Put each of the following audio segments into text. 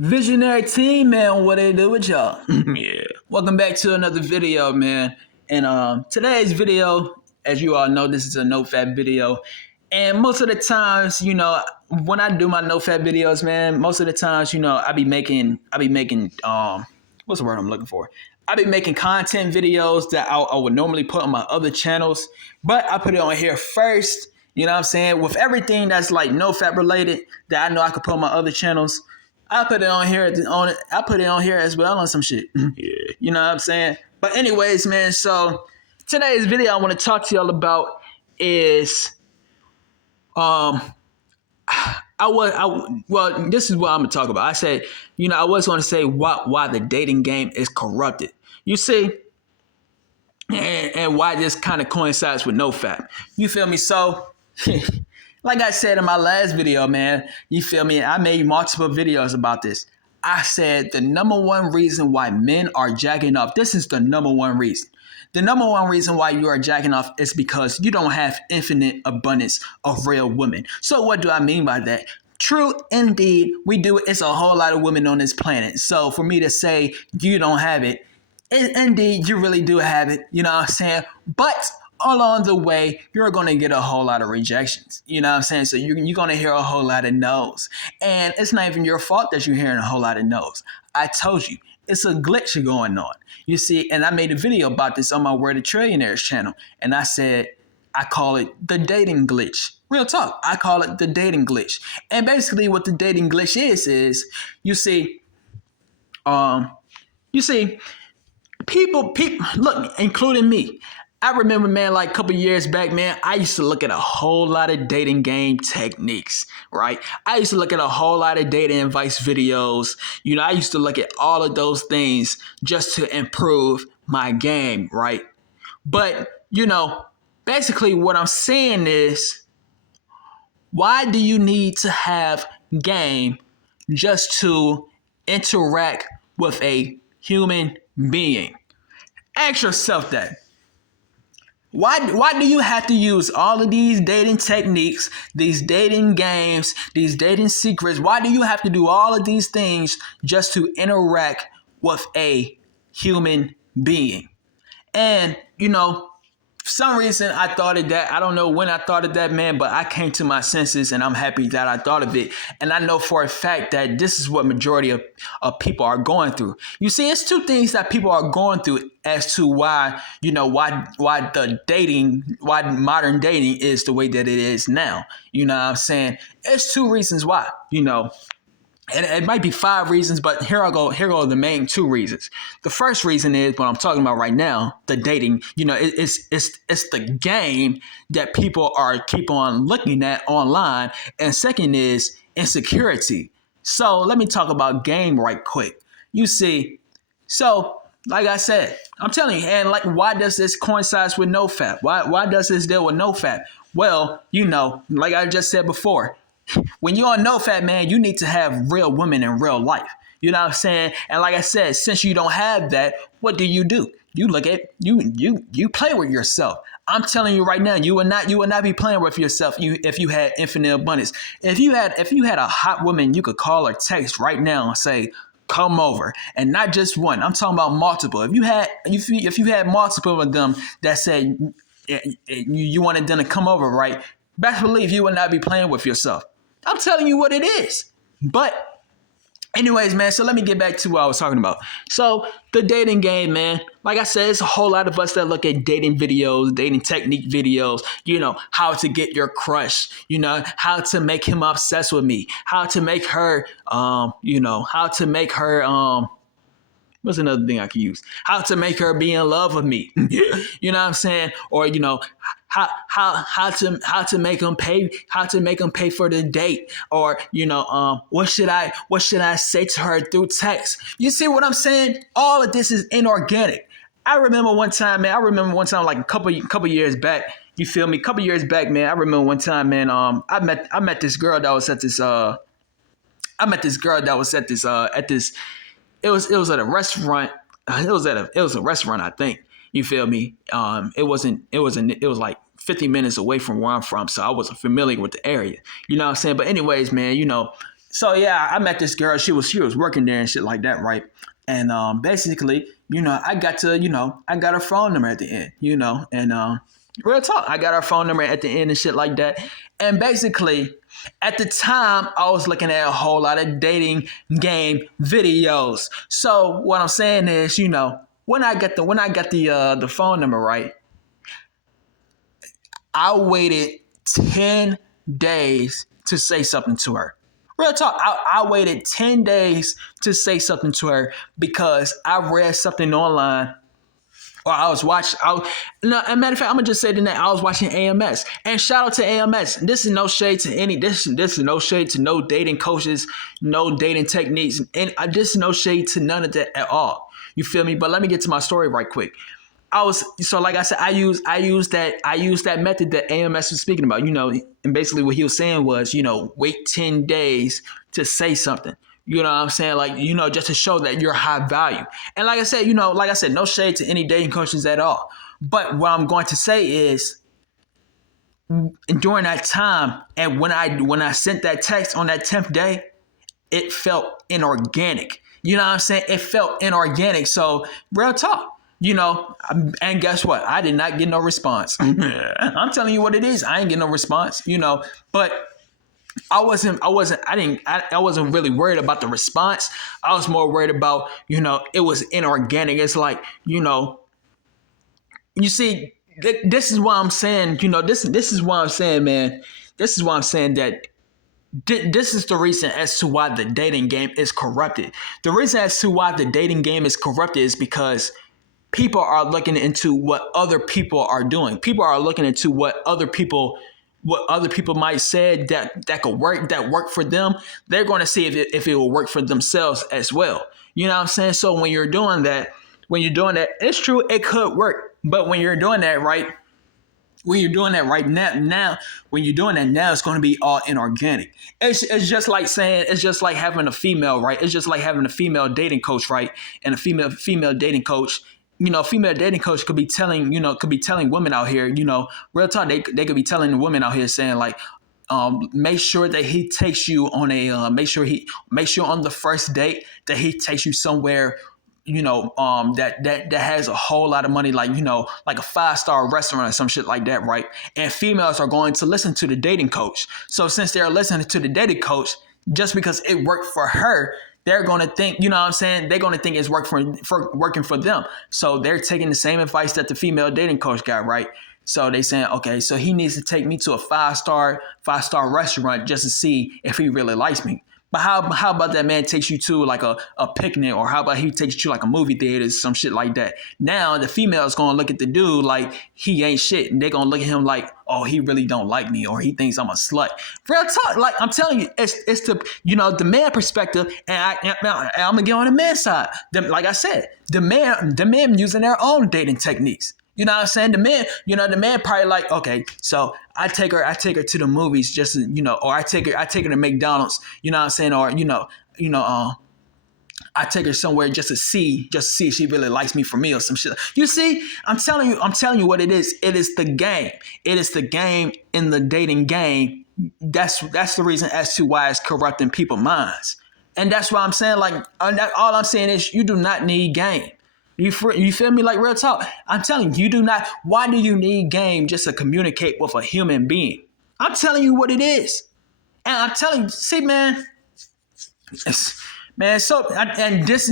Visionary team, man, what they do with y'all? Yeah. Welcome back to another video, man. And today's video, as you all know, this is a Nofap video. And most of the times, when I do my Nofap videos, man, most of the times, I be making what's the word I'm looking for? I be making content videos that I would normally put on my other channels, but I put it on here first. You know what I'm saying? With everything that's like Nofap related that I know I could put on my other channels, I put it on here I put it on here as well on some shit. Yeah. You know what I'm saying? But anyways, man, so today's video I want to talk to y'all about is well, this is what I'm gonna talk about. I said, I was gonna say why the dating game is corrupted. You see, and why this kind of coincides with NoFap. You feel me? So like I said in my last video, man, you feel me? I made multiple videos about this. I said the number one reason why men are jacking off, this is the number one reason. The number one reason why you are jacking off is because you don't have infinite abundance of real women. So what do I mean by that? True, indeed, we do. It's a whole lot of women on this planet. So for me to say you don't have it, indeed, you really do have it. You know what I'm saying? But along the way, you're going to get a whole lot of rejections. You know what I'm saying? So you're going to hear a whole lot of no's. And it's not even your fault that you're hearing a whole lot of no's. I told you, it's a glitch going on. You see, and I made a video about this on my Word of Trillionaires channel. And I said, I call it the dating glitch. Real talk. I call it the dating glitch. And basically what the dating glitch is you see, people, look, including me. I remember, man, like a couple years back, man, I used to look at a whole lot of dating game techniques, right? I used to look at a whole lot of dating advice videos. I used to look at all of those things just to improve my game, right? But, basically what I'm saying is, why do you need to have game just to interact with a human being? Ask yourself that. Why do you have to use all of these dating techniques, these dating games, these dating secrets? Why do you have to do all of these things just to interact with a human being? And, for some reason I thought of that. I don't know when I thought of that, man, but I came to my senses and I'm happy that I thought of it. And I know for a fact that this is what majority of people are going through. You see, it's two things that people are going through as to why, why modern dating is the way that it is now. You know what I'm saying? It's two reasons why, and it might be five reasons, but here go the main two reasons. The first reason is what I'm talking about right now, the dating. It's the game that people keep on looking at online. And second is insecurity. So let me talk about game right quick. You see, so like I said, I'm telling you, and like, why does this coincide with NoFap? Why does this deal with NoFap? Well, like I just said before, when you're on NoFap, man, you need to have real women in real life. You know what I'm saying? And like I said, since you don't have that, what do? You look at you play with yourself. I'm telling you right now, you would not be playing with yourself if you had infinite abundance. If you had a hot woman, you could call or text right now and say, come over, and not just one. I'm talking about multiple. If you had multiple of them that said you wanted them to come over, right? Best believe you would not be playing with yourself. I'm telling you what it is. But anyways, man, so let me get back to what I was talking about. So the dating game, man, like I said, it's a whole lot of us that look at dating videos, dating technique videos, how to get your crush, how to make him obsessed with me, how to make her, what's another thing I can use? How to make her be in love with me. You know what I'm saying? Or, how to make them pay for the date, or what should I say to her through text? You see what I'm saying? All of this is inorganic. I remember one time, like a couple years back. You feel me? A couple years back, man. I remember one time, man. I met this girl that was at this. At this. It was at a restaurant. It was a restaurant, I think. You feel me? It was like 50 minutes away from where I'm from, so I wasn't familiar with the area. You know what I'm saying? But anyways, man, So yeah, I met this girl. She was working there and shit like that, right? And basically, I got to, I got her phone number at the end, and real talk, I got her phone number at the end and shit like that. And basically, at the time, I was looking at a whole lot of dating game videos. So what I'm saying is, when I got the phone number right, I waited 10 days to say something to her. Real talk, I waited 10 days to say something to her because I read something online or I was watching. No, as a matter of fact, I'm gonna just say the name. I was watching AMS, and shout out to AMS. This is no shade to any. This is no shade to no dating coaches, no dating techniques, and this is no shade to none of that at all. You feel me? But let me get to my story right quick. Like I said, I used that method that AMS was speaking about, and basically what he was saying was, wait 10 days to say something. You know what I'm saying? Like, just to show that you're high value. And like I said, no shade to any dating coaches at all. But what I'm going to say is during that time and when I sent that text on that 10th day, it felt inorganic. You know what I'm saying? It felt inorganic. So real talk, and guess what? I did not get no response. I'm telling you what it is. I ain't get no response, but I wasn't really worried about the response. I was more worried about, it was inorganic. It's like, you see, this is why I'm saying, this is why I'm saying, man, this is why I'm saying that this is the reason as to why the dating game is corrupted. The reason as to why the dating game is corrupted is because people are looking into what other people are doing. People are looking into what other people might say that could work for them. They're going to see if it will work for themselves as well. You know what I'm saying? So when you're doing that, it's true, it could work. But when you're doing that right, now, when you're doing that now, it's going to be all inorganic. It's just like having a female, right? It's just like having a female dating coach, right? And a female dating coach. Female dating coach could be telling women out here, real talk, they could be telling the women out here saying like, make sure that he takes you on make sure on the first date that he takes you somewhere, that has a whole lot of money, like, like a 5-star restaurant or some shit like that, right? And females are going to listen to the dating coach. So since they're listening to the dating coach, just because it worked for her, they're going to think, you know what I'm saying? They're going to think it's working for them. So they're taking the same advice that the female dating coach got, right? So they saying, okay, so he needs to take me to a 5-star restaurant just to see if he really likes me. But how about that man takes you to like a picnic, or how about he takes you to like a movie theater, some shit like that? Now the female is gonna look at the dude like he ain't shit, and they're gonna look at him like, oh, he really don't like me, or he thinks I'm a slut. Real talk, like I'm telling you, it's the man perspective, and I'm gonna get on the man side. Like I said, the men using their own dating techniques. You know what I'm saying? The man probably like, okay, so I take her to the movies just, or I take her to McDonald's, you know what I'm saying? Or, I take her somewhere just to see if she really likes me for me or some shit. You see, I'm telling you what it is. It is the game. It is the game in the dating game. That's the reason as to why it's corrupting people's minds. And that's why I'm saying, like, all I'm saying is you do not need game. You feel me? Like real talk. I'm telling you, you do not. Why do you need game just to communicate with a human being? I'm telling you what it is. And I'm telling you, see, man, and this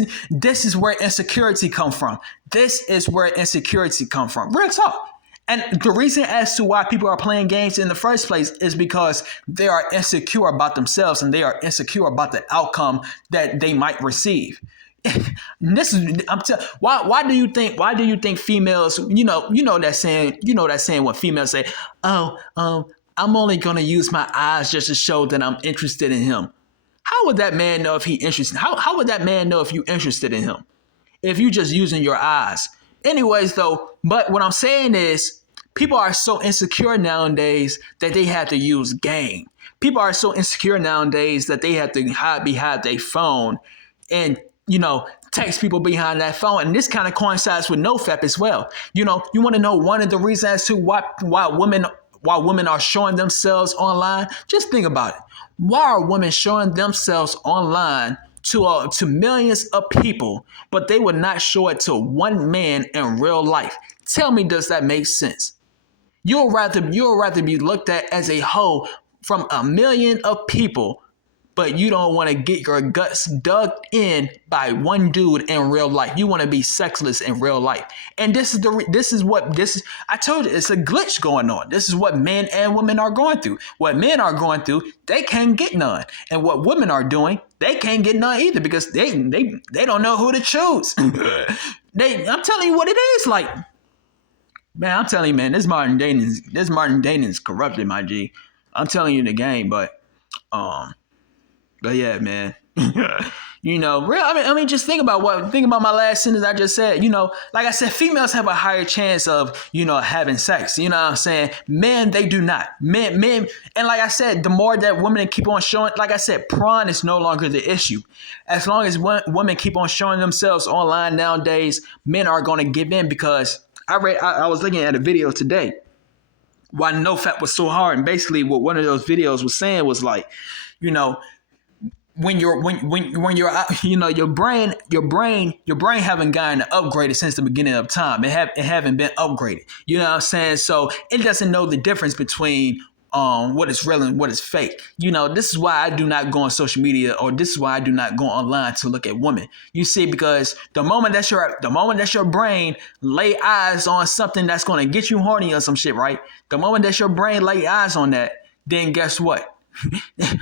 is where insecurity come from. This is where insecurity come from. Real talk. And the reason as to why people are playing games in the first place is because they are insecure about themselves and they are insecure about the outcome that they might receive. Why do you think females, that saying when females say, oh, I'm only gonna use my eyes just to show that I'm interested in him. How would that man know if he interested? How would that man know if you interested in him? If you just using your eyes. Anyways, though, but what I'm saying is people are so insecure nowadays that they have to use game. People are so insecure nowadays that they have to hide behind their phone and text people behind that phone. And this kind of coincides with Nofap as well. You want to know one of the reasons as to why women are showing themselves online? Just think about it. Why are women showing themselves online to millions of people, but they would not show it to one man in real life? Tell me, does that make sense? You'll rather be looked at as a hoe from a million of people, but you don't want to get your guts dug in by one dude in real life. You want to be sexless in real life. And I told you, it's a glitch going on. This is what men and women are going through. What men are going through, they can't get none. And what women are doing, they can't get none either because they don't know who to choose. I'm telling you what it is like. Man, I'm telling you, man, this modern dating is corrupted, my G. I'm telling you the game, um, but yeah, man. Real. I mean, just think about my last sentence I just said. Like I said, females have a higher chance of, having sex. You know what I'm saying? Men, they do not. Men, and like I said, the more that women keep on showing, like I said, prawn is no longer the issue. As long as women keep on showing themselves online nowadays, men are going to give in because I was looking at a video today why Nofap was so hard, and basically what one of those videos was saying was like, you know, when you're out, your brain haven't gotten upgraded since the beginning of time. It haven't been upgraded. You know what I'm saying? So it doesn't know the difference between what is real and what is fake. This is why I do not go on social media, or this is why I do not go online to look at women. You see, because the moment that your brain lay eyes on something that's going to get you horny or some shit, right? The moment that your brain lay eyes on that, then guess what?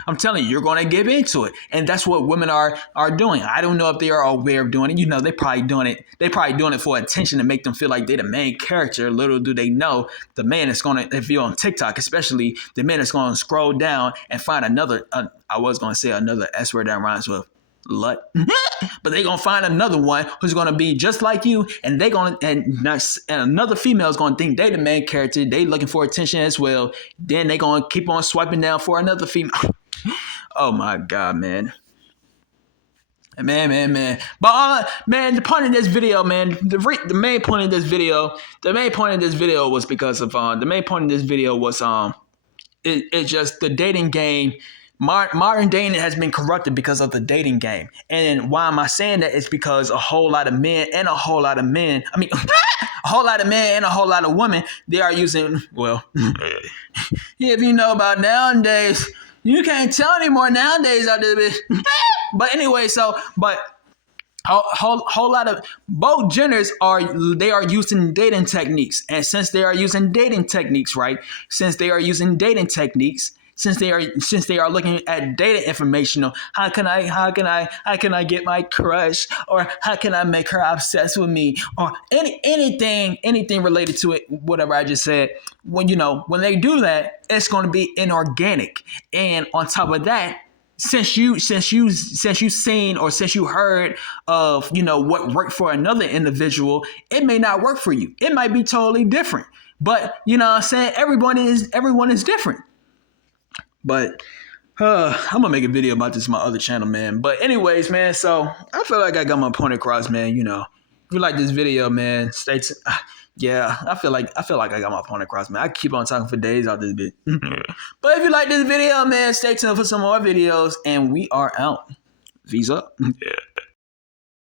I'm telling you, you're going to give into it. And that's what women are doing. I don't know if they are aware of doing it. They probably doing it. They probably doing it for attention to make them feel like they're the main character. Little do they know, the man is going to, if you're on TikTok especially, the man is going to scroll down and find another, I was going to say another S word that rhymes with lut. But they're gonna find another one who's gonna be just like you, and and another female is gonna think they the main character. They looking for attention as well. Then they gonna keep on swiping down for another female. Oh my god, man. Man. But man, the point of this video, man, the main point of this video was because of the main point of this video was it's just the dating game. Modern dating has been corrupted because of the dating game. And why am I saying that? It's because a whole lot of men and a whole lot of men, a whole lot of men and a whole lot of women, they are using, well, if you know about nowadays, you can't tell anymore nowadays out there. But anyway, but whole lot of both genders are using dating techniques. And since they are using dating techniques, right? Since they are looking at data information of how can I get my crush, or how can I make her obsessed with me, or anything related to it, whatever I just said. When they do that, it's going to be inorganic. And on top of that, since you seen, or since you heard of what worked for another individual, it may not work for you. It might be totally different. But what I'm saying, everyone is different. But I'm gonna make a video about this on my other channel, man. But anyways, man, so I feel like I got my point across, man. If you like this video, man, stay tuned. Yeah, I feel like I got my point across, man. I keep on talking for days out this bit. But if you like this video, man, stay tuned for some more videos, and we are out. V's up. Yeah.